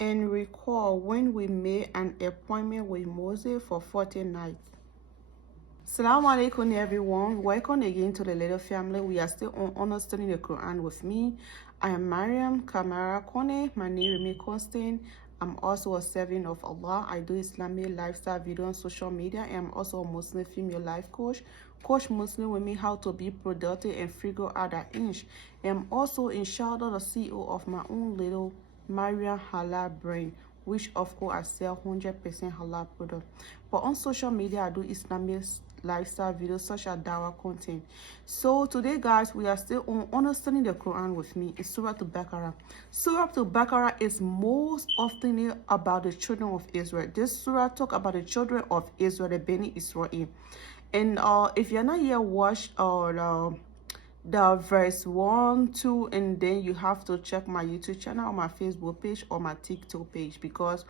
And recall when we made an appointment with Moses for 40 nights. Assalamu alaikum everyone. Welcome again to the little family. We are still on understanding the Quran with me. I am Mariam Kamara Kone. My name is Remy Constant. I'm also a servant of Allah. I do Islamic lifestyle video on social media. I'm also a Muslim female life coach. Coach Muslim women how to be productive and figure out that inch. I'm also inshallah the CEO of my own little Mariam Halal brand, which of course I sell 100% halal product. But on social media I do Islamic lifestyle videos such as dawah content. So today guys, we are still on understanding the Quran with me in Surah Al-Baqarah. Surah Al-Baqarah is most often about the children of Israel. This surah talk about the children of Israel, the Beni Israel. And if you're not yet watched the verse 1, 2, and then you have to check my YouTube channel, my Facebook page, or my TikTok page, because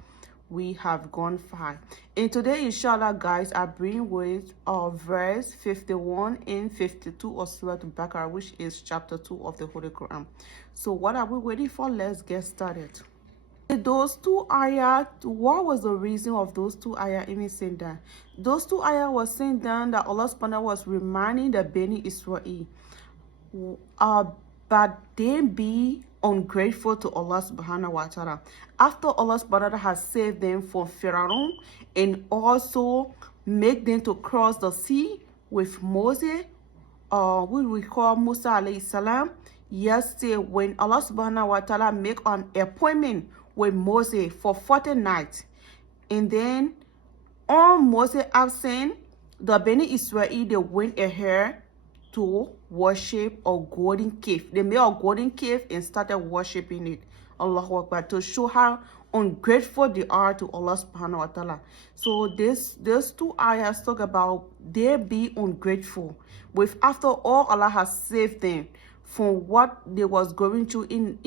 we have gone far. And today inshallah guys, I bring with verse 51 and 52 of Surah Al-Baqarah, which is chapter 2 of the Holy Quran. So what are we waiting for? Let's get started. Those two ayat, what was the reason of those two ayat even sent down? Those two ayat was sent down that Allah subhanahu was reminding the Beni Israel but they be ungrateful to Allah subhanahu wa ta'ala. After Allah subhanahu wa ta'ala has saved them from Pharaoh and also make them to cross the sea with Moses, what we call Musa alayhi salam. Yesterday, when Allah subhanahu wa ta'ala make an appointment with Moses for 40 nights, and then on Moses' absent, the Beni Israel, they went ahead to worship a golden calf. They made a golden calf and started worshiping it. Allahu Akbar, to show how ungrateful they are to Allah subhanahu wa ta'ala. So these two ayahs talk about they be ungrateful with after all Allah has saved them from what they was going through in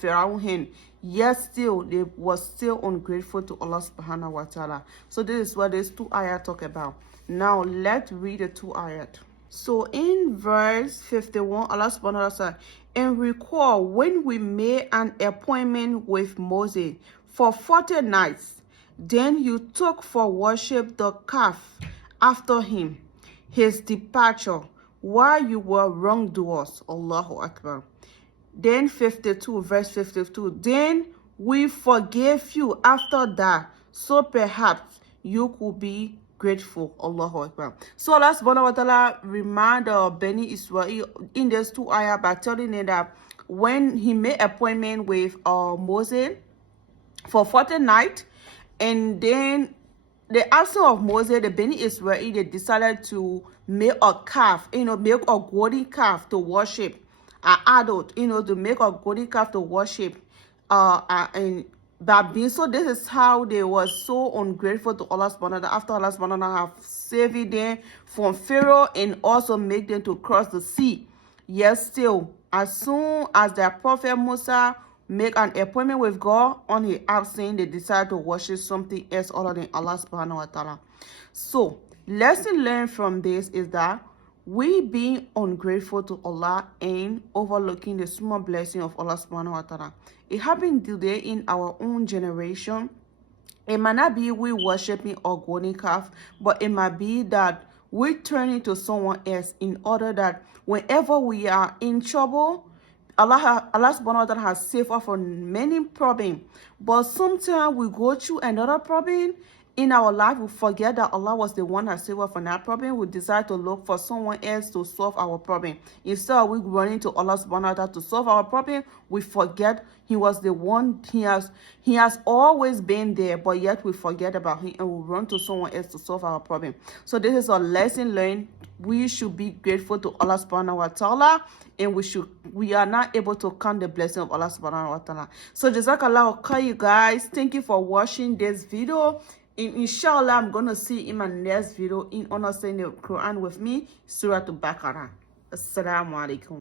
Pharaoh's hand, yet still they was still ungrateful to Allah subhanahu wa ta'ala. So this is what these two ayahs talk about. Now let's read the two ayahs. So in verse 51, Allah subhanahu wa ta'ala said, and recall when we made an appointment with Moses for 40 nights, then you took for worship the calf after him, his departure, while you were wrongdoers. Allahu Akbar. Then 52, verse 52, then we forgave you after that, so perhaps you could be grateful. Allahu Akbar. So Allah subhanahu wa ta'ala remind Beni Israel in these two ayah by telling them that when he made appointment with Moses for 40 nights, and then the absence of Moses, the Beni Israel, they decided to make a calf, make a golden calf to worship, an adult, to make a golden calf to worship, and by being so, this is how they were so ungrateful to Allah subhanahu wa ta'ala after Allah subhanahu wa ta'ala have saved them from Pharaoh and also make them to cross the sea. Yes, still, as soon as their prophet Musa make an appointment with God on his absence, they decide to worship something else other than Allah subhanahu wa ta'ala. So, lesson learned from this is that we being ungrateful to Allah and overlooking the small blessing of Allah subhanahu wa ta'ala. It happened today in our own generation. It might not be we worshiping a golden calf, but it might be that we turning to someone else in order that whenever we are in trouble, Allah subhanahu wa ta'ala has saved us from many problems. But sometimes we go through another problem in our life, we forget that Allah was the one that saved us from that problem. We decide to look for someone else to solve our problem. Instead of we running to Allah subhanahu wa ta'ala to solve our problem, we forget He was the one. He has always been there, but yet we forget about Him and we run to someone else to solve our problem. So this is a lesson learned. We should be grateful to Allah subhanahu wa ta'ala, and we are not able to count the blessing of Allah subhanahu wa ta'ala. So jazakallah khair, guys. Thank you for watching this video. And inshallah, I'm going to see in my next video in understanding the Quran with me, Surah Al-Baqarah. Assalamu alaikum.